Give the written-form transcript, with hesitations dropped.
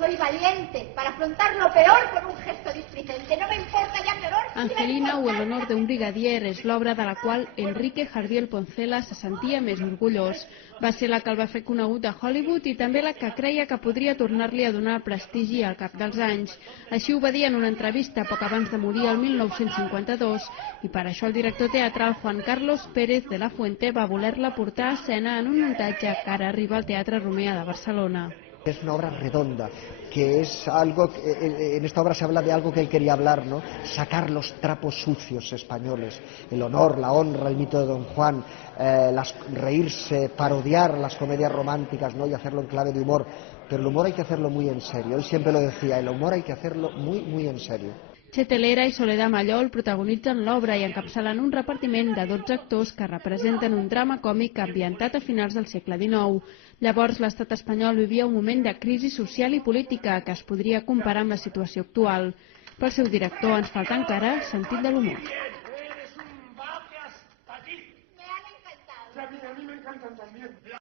Soy valiente para afrontar lo peor con un gesto displicente. No me importa ya mi honor. Angelina o el honor d'un brigadier és l'obra de la qual Enrique Jardiel Poncela se sentia més orgullós. Va ser la que el va fer conegut a Hollywood i també la que creia que podria tornar-li a donar prestigi al cap dels anys. Així ho va dir en una entrevista poc abans de morir el 1952 i per això el director teatral Juan Carlos Pérez de la Fuente va voler-la portar a escena en un muntatge que ara arriba al Teatre Romea de Barcelona. Es una obra redonda, que es algo, en esta obra se habla de algo que él quería hablar, ¿no? Sacar los trapos sucios españoles, el honor, la honra, el mito de Don Juan, reírse, parodiar las comedias románticas, ¿no? Y hacerlo en clave de humor, pero el humor hay que hacerlo muy en serio, él siempre lo decía, el humor hay que hacerlo muy, muy en serio. Txete Lera i Soledad Mallol protagonitzen l'obra i encapçalen un repartiment de 12 actors que representen un drama còmic ambientat a finals del segle XIX. Llavors, l'estat espanyol vivia un moment de crisi social i política que es podria comparar amb la situació actual. Pel seu director ens falta encara sentit de l'humor. Me han encantado. A mí me encantan también.